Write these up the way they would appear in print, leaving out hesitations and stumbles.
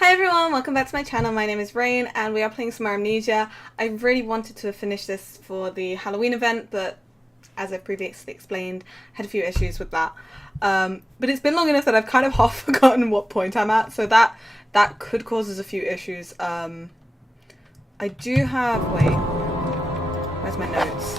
Hi everyone, welcome back to my channel. My name is Rayne and we are playing some more Amnesia. I really wanted to finish this for the Halloween event, but as I've previously explained, I had a few issues with that. But it's been long enough that I've kind of half forgotten what point I'm at, so that could cause us a few issues. I do have... wait. Where's my notes?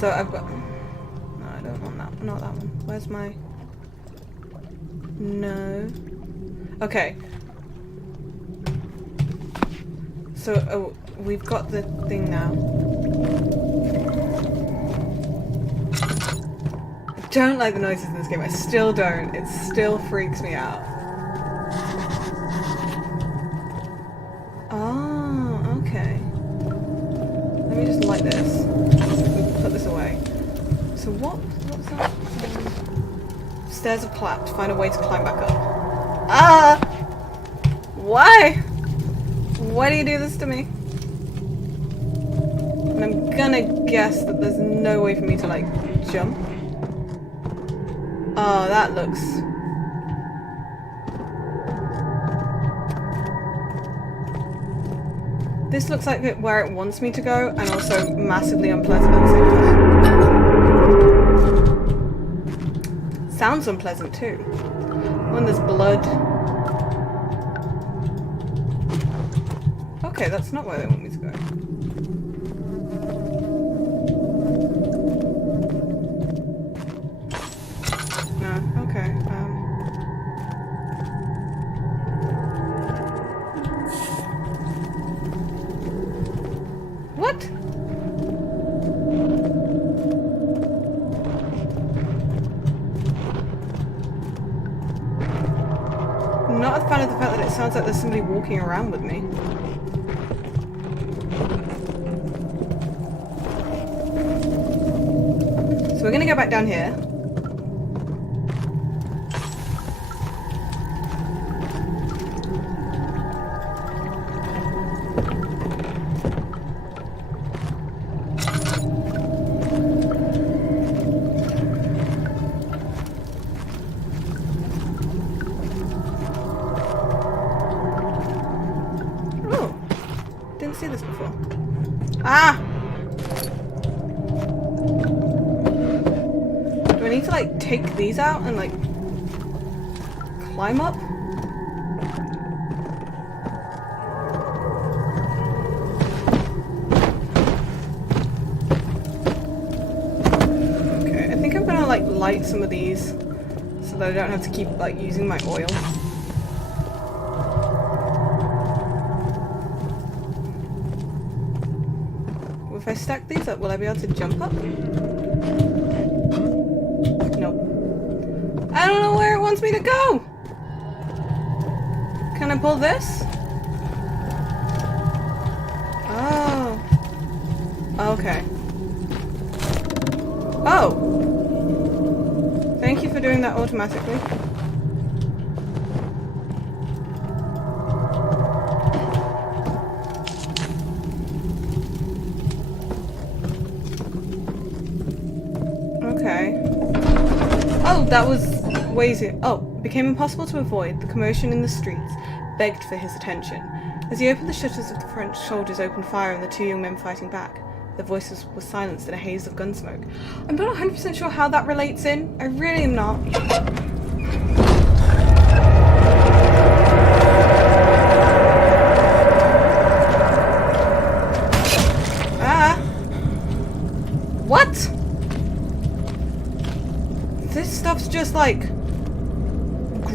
So I've got... no, I don't want that. Not that one. Where's my... no... okay. So, we've got the thing now. I don't like the noises in this game. I still don't. It still freaks me out. Oh, okay. Let me just light this. Put this away. So what's that? Stairs have collapsed. Find a way to climb back up. Ah! Why? Why do you do this to me? And I'm gonna guess that there's no way for me to, like, jump. Oh, that looks... this looks like where it wants me to go, and also massively unpleasant at the same time. Sounds unpleasant too. When there's blood. Okay, that's not where they want me to go. No, okay. What? I'm not a fan of the fact that it sounds like there's somebody walking around with me. So we're gonna go back down here. See this before. Ah! Do I need to, like, take these out and, like, climb up? Okay, I think I'm gonna, like, light some of these so that I don't have to keep, like, using my oil. If I stack these up, will I be able to jump up? Nope. I don't know where it wants me to go! Can I pull this? Oh. Okay. Oh! Thank you for doing that automatically. Oh, that was way easier. Oh, it became impossible to avoid. The commotion in the streets begged for his attention. As he opened the shutters of the French soldiers opened fire on the two young men fighting back. Their voices were silenced in a haze of gun smoke. I'm not 100% sure how that relates in. I really am not. Ah! What? This stuff's just, like,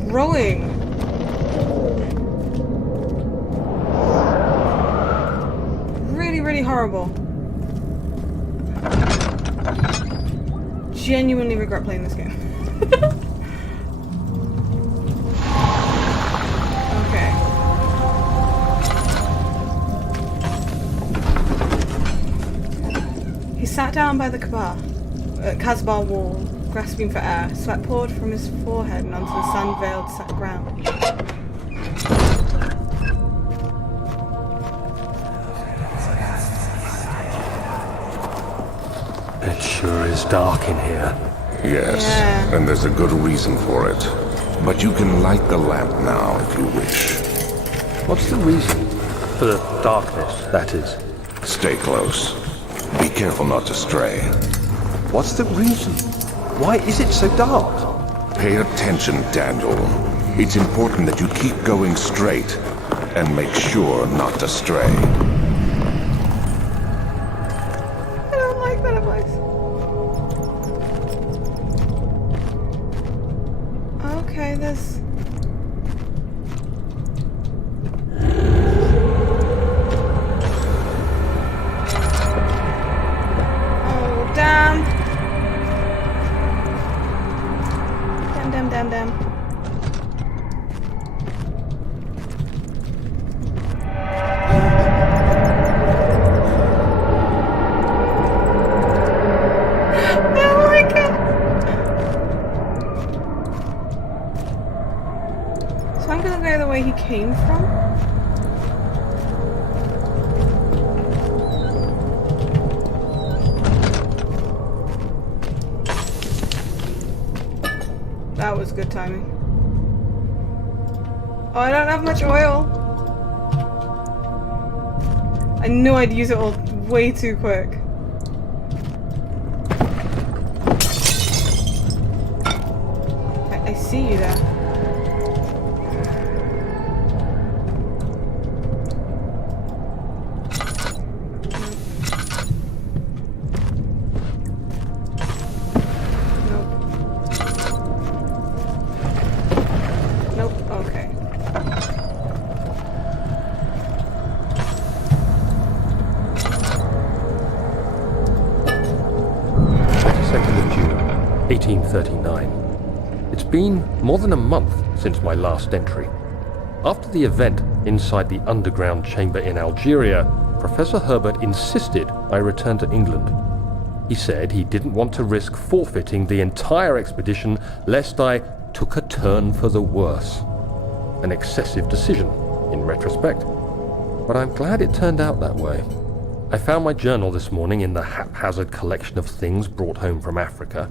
growing. Really, really horrible. Genuinely regret playing this game. Okay. He sat down by the Casbah wall, grasping for air. Sweat poured from his forehead and onto the sand-veiled ground. It sure is dark in here. Yes, and there's a good reason for it. But you can light the lamp now if you wish. What's the reason? For the darkness, that is. Stay close. Be careful not to stray. What's the reason? Why is it so dark? Pay attention, Daniel. It's important that you keep going straight and make sure not to stray. I don't like that advice. Okay, there's... Oh, damn. Damn. He came from? That was good timing. Oh, I don't have much oil. I knew I'd use it all way too quick. I see you there. It's been more than a month since my last entry. After the event inside the underground chamber in Algeria, Professor Herbert insisted I return to England. He said he didn't want to risk forfeiting the entire expedition lest I took a turn for the worse. An excessive decision, in retrospect. But I'm glad it turned out that way. I found my journal this morning in the haphazard collection of things brought home from Africa.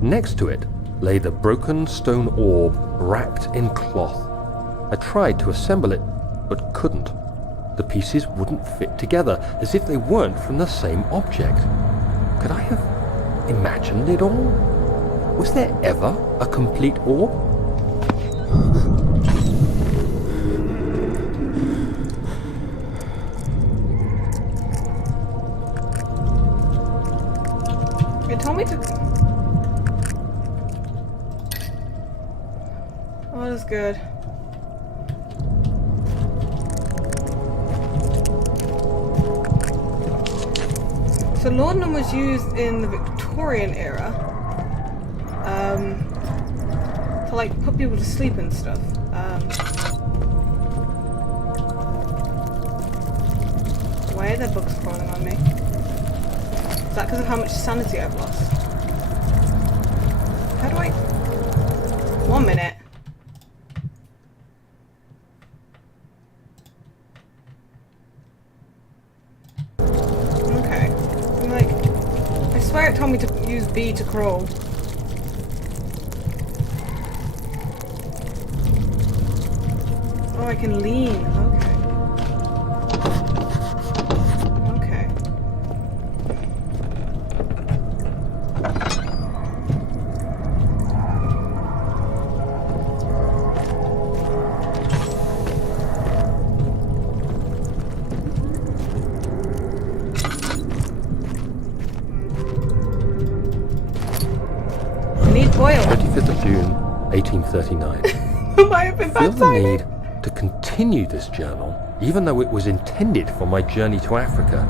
Next to it lay the broken stone orb wrapped in cloth. I tried to assemble it, but couldn't. The pieces wouldn't fit together, as if they weren't from the same object. Could I have imagined it all? Was there ever a complete orb? It told me to... Oh, that's good. So laudanum was used in the Victorian era to like put people to sleep and stuff. Why are there books crawling on me? Is that because of how much sanity I've lost? How do I... 1 minute. Okay. I'm like... I swear it told me to use B to crawl. Oh, I can lean. Okay. Okay. I need oil. 25th of June, 1839. It might have been I feel bad the timing. need to continue this journal, even though it was intended for my journey to Africa.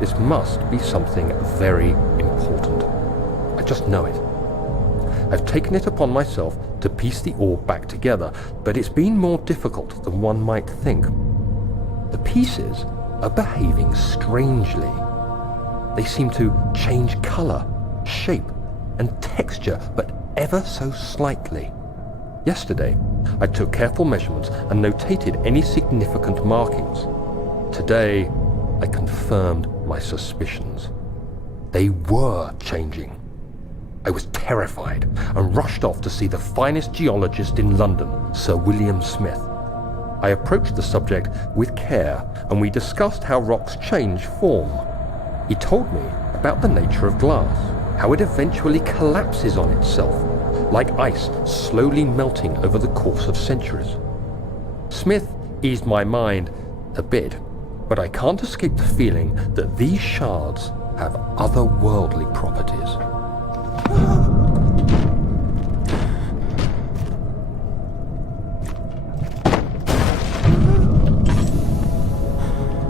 This must be something very important. I just know it. I've taken it upon myself to piece the orb back together, but it's been more difficult than one might think. The pieces are behaving strangely. They seem to change color, shape, and texture, but ever so slightly. Yesterday, I took careful measurements and notated any significant markings. Today, I confirmed my suspicions. They were changing. I was terrified and rushed off to see the finest geologist in London, Sir William Smith. I approached the subject with care and we discussed how rocks change form. He told me about the nature of glass, how it eventually collapses on itself, like ice slowly melting over the course of centuries. Smith eased my mind a bit, but I can't escape the feeling that these shards have otherworldly properties.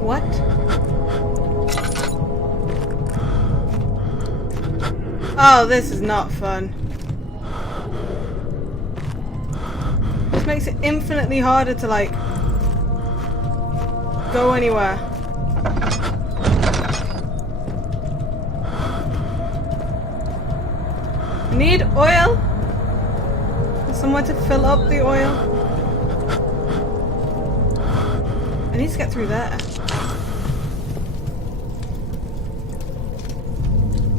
What? Oh, this is not fun. This makes it infinitely harder to, like, go anywhere. I need oil. Somewhere to fill up the oil. I need to get through there.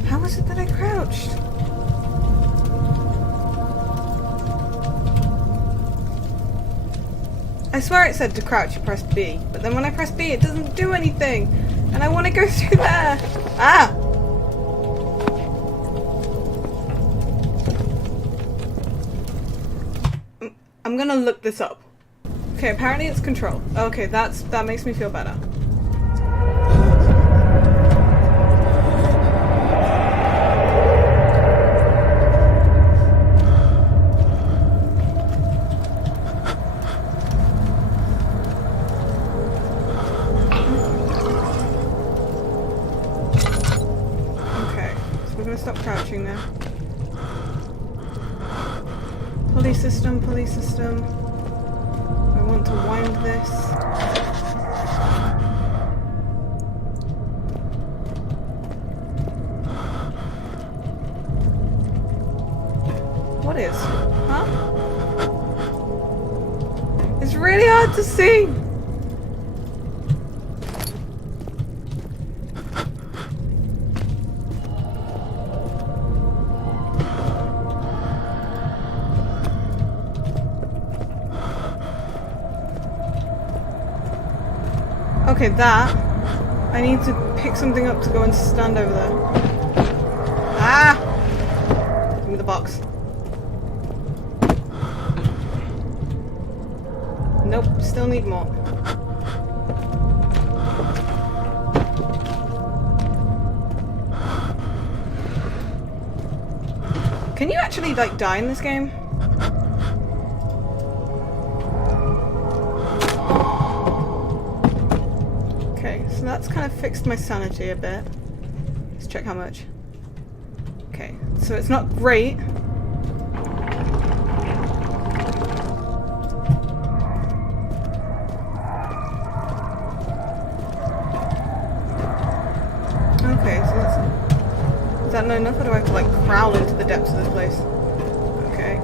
How was it that I crouched? I swear it said to crouch you press B, but then when I press B it doesn't do anything. And I want to go through there. Ah! I'm gonna look this up. Okay, apparently it's control. Okay, that makes me feel better. Okay, so we're gonna stop crouching now. Pulley system, pulley system. I want to wind this. What is? Huh? It's really hard to see. Okay, that. I need to pick something up to go and stand over there. Ah! Give me the box. Nope, still need more. Can you actually, like, die in this game? So that's kind of fixed my sanity a bit. Let's check how much. Okay, so it's not great. Okay, so that's... Is that not enough, or do I have to, like, crawl into the depths of this place? Okay.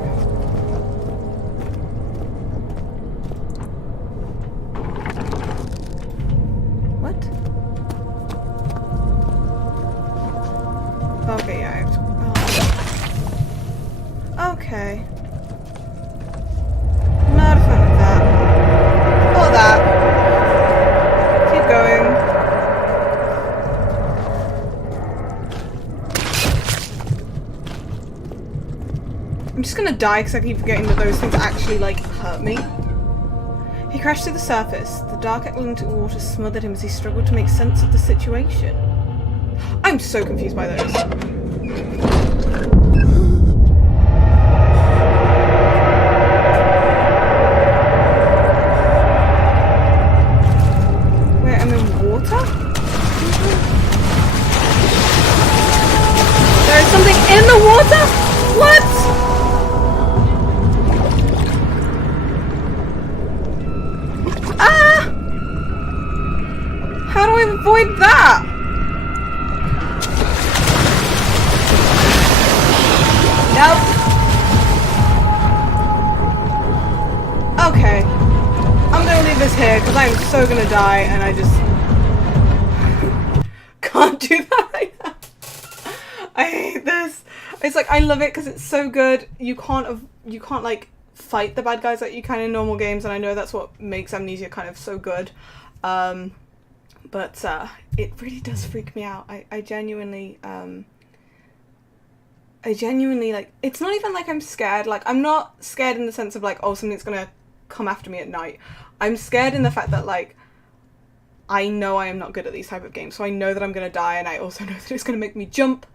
Okay, yeah, I have to... Oh. Okay. Not a fan of that. Or that. Keep going. I'm just gonna die because I keep forgetting that those things actually, like, hurt me. He crashed to the surface. The dark Atlantic water smothered him as he struggled to make sense of the situation. I'm so confused by those. Wait, I'm in water? There is something in the water? What? Ah! How do I avoid that? Nope. Okay. I'm gonna leave this here because I'm so gonna die and I just can't do that right now. I hate this. It's like, I love it because it's so good. You can't like fight the bad guys like you can in normal games, and I know that's what makes Amnesia kind of so good. But it really does freak me out. I genuinely like, it's not even like I'm scared. Like, I'm not scared in the sense of like, oh, something's gonna come after me at night. I'm scared in the fact that like, I know I am not good at these type of games, so I know that I'm gonna die, and I also know that it's gonna make me jump,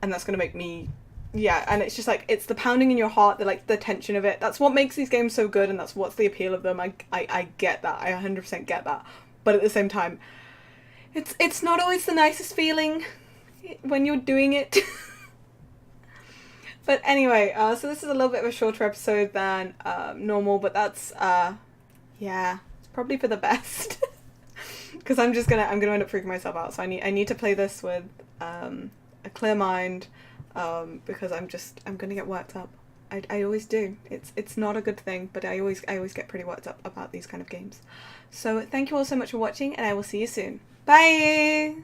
and that's gonna make me, yeah, and it's just like, it's the pounding in your heart, the tension of it. That's what makes these games so good, and that's what's the appeal of them. I get that. I 100% get that. But at the same time, it's not always the nicest feeling when you're doing it. But anyway, so this is a little bit of a shorter episode than normal, but that's yeah, it's probably for the best. Because I'm gonna end up freaking myself out. So I need to play this with a clear mind, because I'm gonna get worked up. I always do. It's not a good thing, but I always get pretty worked up about these kind of games. So thank you all so much for watching, and I will see you soon. Bye!